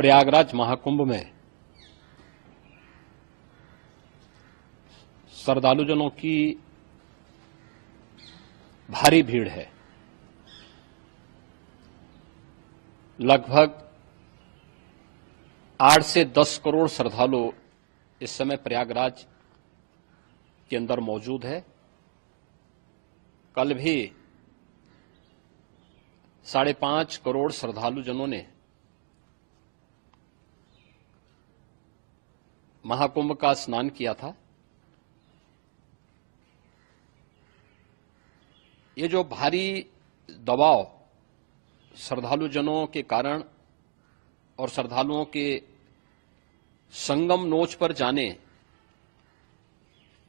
प्रयागराज महाकुंभ में श्रद्धालुजनों की भारी भीड़ है। लगभग 8 से 10 करोड़ श्रद्धालु इस समय प्रयागराज के अंदर मौजूद है। कल भी 5.5 करोड़ श्रद्धालुजनों ने महाकुंभ का स्नान किया था। ये जो भारी दबाव श्रद्धालुजनों के कारण और श्रद्धालुओं के संगम नोच पर जाने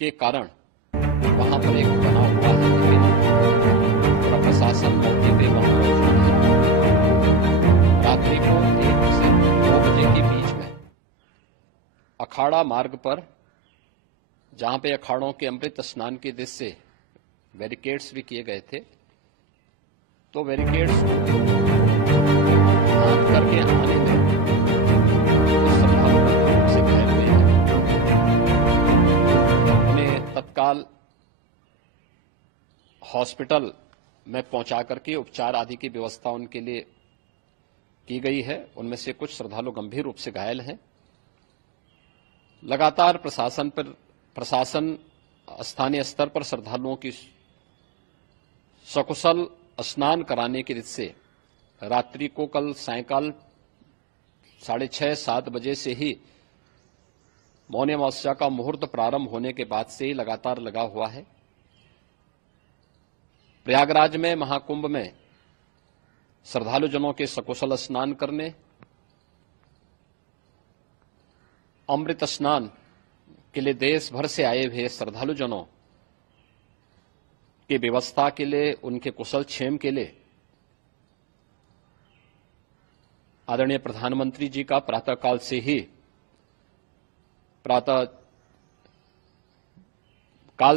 के कारण वहां पर एक बना हुआ है, लेकिन प्रशासन मौके पे वहां मौजूद है। रात्रि को 1 से 2 बजे के बीच में अखाड़ा मार्ग पर, जहां पे अखाड़ों के अमृत स्नान के दृश्य से बैरिकेड्स भी किए गए थे, तो बैरिकेड्स को हाथ करके आने में श्रद्धालु से घायल हुए हैं। उन्हें तत्काल हॉस्पिटल में पहुंचा करके उपचार आदि की व्यवस्था उनके लिए की गई है। उनमें से कुछ श्रद्धालु गंभीर रूप से घायल हैं। लगातार प्रशासन स्थानीय स्तर पर श्रद्धालुओं की सकुशल स्नान कराने की रीत से रात्रि को कल सायंकाल 6:30-7 बजे से ही मौनी अमावस्या का मुहूर्त प्रारंभ होने के बाद से ही लगातार लगा हुआ है। प्रयागराज में महाकुंभ में श्रद्धालुजनों के सकुशल स्नान करने, अमृत स्नान के लिए देश भर से आए हुए श्रद्धालुजनों की व्यवस्था के लिए, उनके कुशल क्षेम के लिए आदरणीय प्रधानमंत्री जी का प्रातःकाल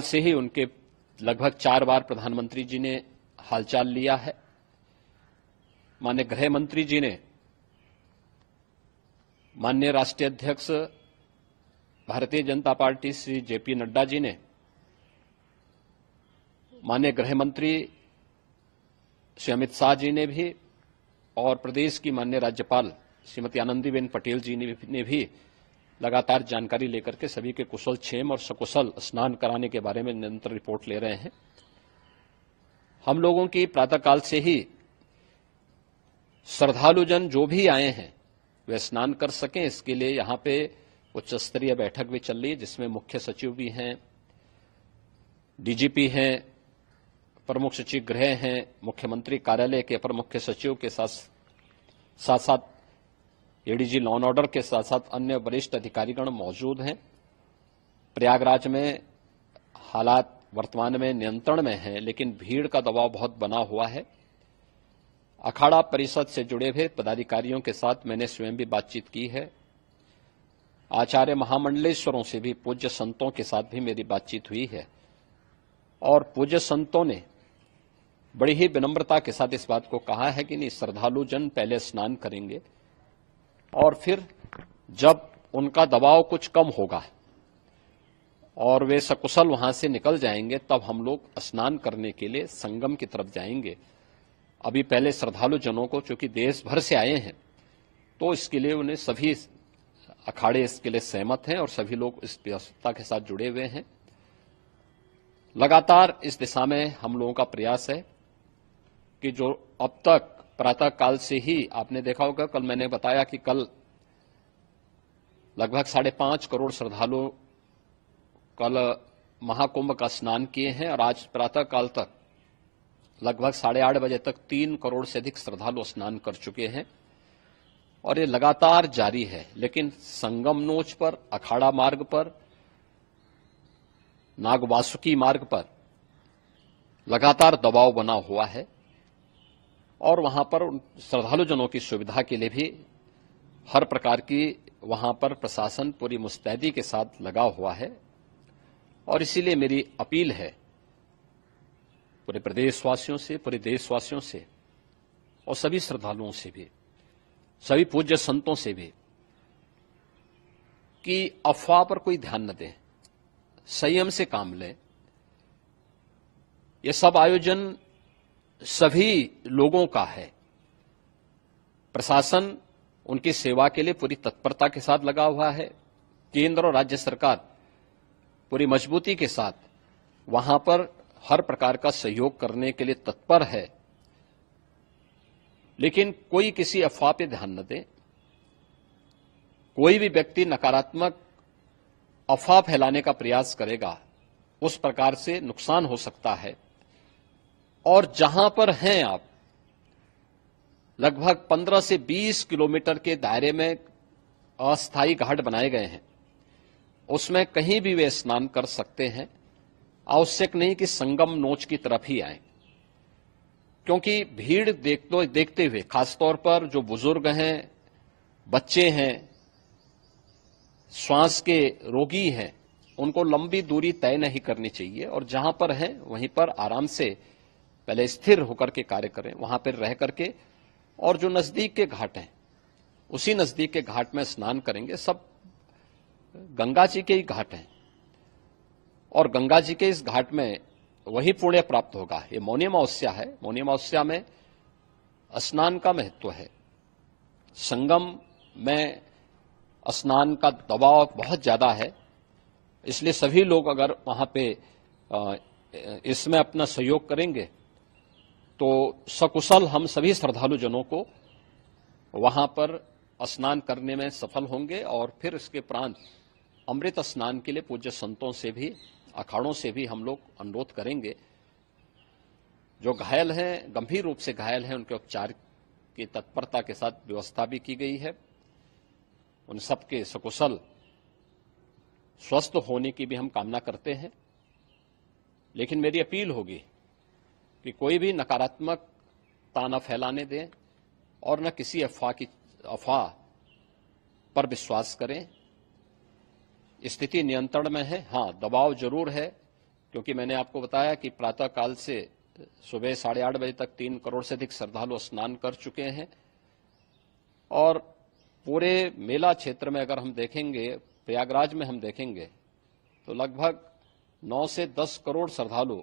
से ही उनके लगभग 4 बार प्रधानमंत्री जी ने हालचाल लिया है। माननीय गृह मंत्री जी ने, माननीय राष्ट्रीय अध्यक्ष भारतीय जनता पार्टी श्री जेपी नड्डा जी ने, माननीय गृह मंत्री श्री अमित शाह जी ने भी, और प्रदेश की माननीय राज्यपाल श्रीमती आनंदीबेन पटेल जी ने भी लगातार जानकारी लेकर के सभी के कुशल क्षेम और सकुशल स्नान कराने के बारे में निरंतर रिपोर्ट ले रहे हैं। हम लोगों की प्रातःकाल से ही श्रद्धालुजन जो भी आए हैं वे स्नान कर सकें, इसके लिए यहां पे उच्च स्तरीय बैठक भी चल रही है, जिसमें मुख्य सचिव भी हैं, डीजीपी हैं, प्रमुख सचिव गृह हैं, मुख्यमंत्री कार्यालय के अपर मुख्य सचिव के साथ साथ एडीजी लॉ एंड ऑर्डर के साथ साथ अन्य वरिष्ठ अधिकारीगण मौजूद हैं। प्रयागराज में हालात वर्तमान में नियंत्रण में हैं, लेकिन भीड़ का दबाव बहुत बना हुआ है। अखाड़ा परिषद से जुड़े हुए पदाधिकारियों के साथ मैंने स्वयं भी बातचीत की है। आचार्य महामंडलेश्वरों से भी, पूज्य संतों के साथ भी मेरी बातचीत हुई है, और पूज्य संतों ने बड़ी ही विनम्रता के साथ इस बात को कहा है कि नहीं, श्रद्धालु जन पहले स्नान करेंगे और फिर जब उनका दबाव कुछ कम होगा और वे सकुशल वहां से निकल जाएंगे, तब हम लोग स्नान करने के लिए संगम की तरफ जाएंगे। अभी पहले श्रद्धालु जनों को, चूंकि देश भर से आए हैं, तो इसके लिए उन्हें सभी अखाड़े इसके लिए सहमत हैं और सभी लोग इस व्यवस्था के साथ जुड़े हुए हैं। लगातार इस दिशा में हम लोगों का प्रयास है कि जो अब तक प्रातःकाल से ही आपने देखा होगा, कल मैंने बताया कि कल लगभग 5.5 करोड़ श्रद्धालु कल महाकुंभ का स्नान किए हैं, और आज प्रातःकाल तक लगभग 8:30 बजे तक 3 करोड़ से अधिक श्रद्धालु स्नान कर चुके हैं, और ये लगातार जारी है। लेकिन संगम नोच पर, अखाड़ा मार्ग पर, नागवासुकी मार्ग पर लगातार दबाव बना हुआ है, और वहां पर श्रद्धालुजनों की सुविधा के लिए भी हर प्रकार की वहां पर प्रशासन पूरी मुस्तैदी के साथ लगा हुआ है। और इसीलिए मेरी अपील है पूरे प्रदेशवासियों से, पूरे देशवासियों से और सभी श्रद्धालुओं से भी, सभी पूज्य संतों से भी कि अफवाह पर कोई ध्यान न दें, संयम से काम लें। ये सब आयोजन सभी लोगों का है। प्रशासन उनकी सेवा के लिए पूरी तत्परता के साथ लगा हुआ है। केंद्र और राज्य सरकार पूरी मजबूती के साथ वहां पर हर प्रकार का सहयोग करने के लिए तत्पर है। लेकिन कोई किसी अफवाह पे ध्यान न दे। कोई भी व्यक्ति नकारात्मक अफवाह फैलाने का प्रयास करेगा, उस प्रकार से नुकसान हो सकता है। और जहां पर हैं आप, लगभग 15 से 20 किलोमीटर के दायरे में अस्थायी घाट बनाए गए हैं, उसमें कहीं भी वे स्नान कर सकते हैं। आवश्यक नहीं कि संगम नोच की तरफ ही आए, क्योंकि भीड़ देखते हुए खासतौर पर जो बुजुर्ग हैं, बच्चे हैं, श्वास के रोगी हैं, उनको लंबी दूरी तय नहीं करनी चाहिए और जहां पर हैं वहीं पर आराम से पहले स्थिर होकर के कार्य करें, वहां पर रह करके। और जो नजदीक के घाट हैं, उसी नजदीक के घाट में स्नान करेंगे। सब गंगा जी के ही घाट हैं और गंगा जी के इस घाट में वही पुण्य प्राप्त होगा। ये मौनी अमावस्या है। मौनी अमावस्या में स्नान का महत्व है। संगम में स्नान का दबाव बहुत ज्यादा है, इसलिए सभी लोग अगर वहां पे इसमें अपना सहयोग करेंगे तो सकुशल हम सभी श्रद्धालु जनों को वहां पर स्नान करने में सफल होंगे। और फिर इसके उपरांत अमृत स्नान के लिए पूज्य संतों से भी, अखाड़ों से भी हम लोग अनुरोध करेंगे। जो घायल हैं, गंभीर रूप से घायल हैं, उनके उपचार की तत्परता के साथ व्यवस्था भी की गई है। उन सबके सकुशल स्वस्थ होने की भी हम कामना करते हैं। लेकिन मेरी अपील होगी कि कोई भी नकारात्मकता न फैलाने दें और न किसी अफवाह पर विश्वास करें। स्थिति नियंत्रण में है। हाँ, दबाव जरूर है, क्योंकि मैंने आपको बताया कि प्रातःकाल से सुबह 8:30 बजे तक 3 करोड़ से अधिक श्रद्धालु स्नान कर चुके हैं। और पूरे मेला क्षेत्र में अगर हम देखेंगे, प्रयागराज में हम देखेंगे तो लगभग 9 से 10 करोड़ श्रद्धालु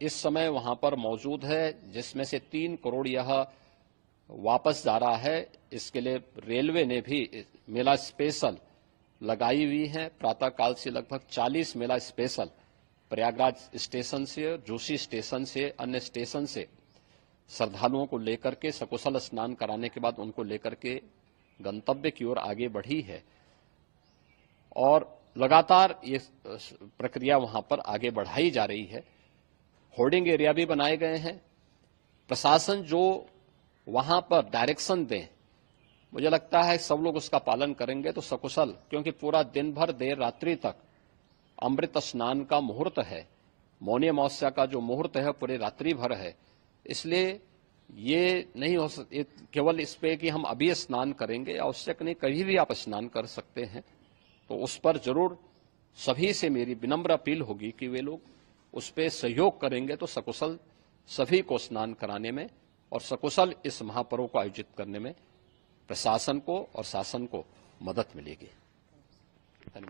इस समय वहां पर मौजूद है, जिसमें से 3 करोड़ यह वापस जा रहा है। इसके लिए रेलवे ने भी मेला स्पेशल लगाई हुई है। प्रातःकाल से लगभग 40 मेला स्पेशल प्रयागराज स्टेशन से, जोशी स्टेशन से, अन्य स्टेशन से श्रद्धालुओं को लेकर के सकुशल स्नान कराने के बाद उनको लेकर के गंतव्य की ओर आगे बढ़ी है। और लगातार ये प्रक्रिया वहां पर आगे बढ़ाई जा रही है। होर्डिंग एरिया भी बनाए गए हैं। प्रशासन जो वहां पर डायरेक्शन दें, मुझे लगता है सब लोग उसका पालन करेंगे तो सकुशल, क्योंकि पूरा दिन भर देर रात्रि तक अमृत स्नान का मुहूर्त है। मौनी अमावस्या का जो मुहूर्त है पूरे रात्रि भर है। इसलिए ये नहीं हो केवल इस पे कि हम अभी स्नान करेंगे, आवश्यक नहीं, कभी भी आप स्नान कर सकते हैं। तो उस पर जरूर सभी से मेरी विनम्र अपील होगी कि वे लोग उस पर सहयोग करेंगे तो सकुशल सभी को स्नान कराने में और सकुशल इस महापर्व को आयोजित करने में प्रशासन को और शासन को मदद मिलेगी। धन्यवाद।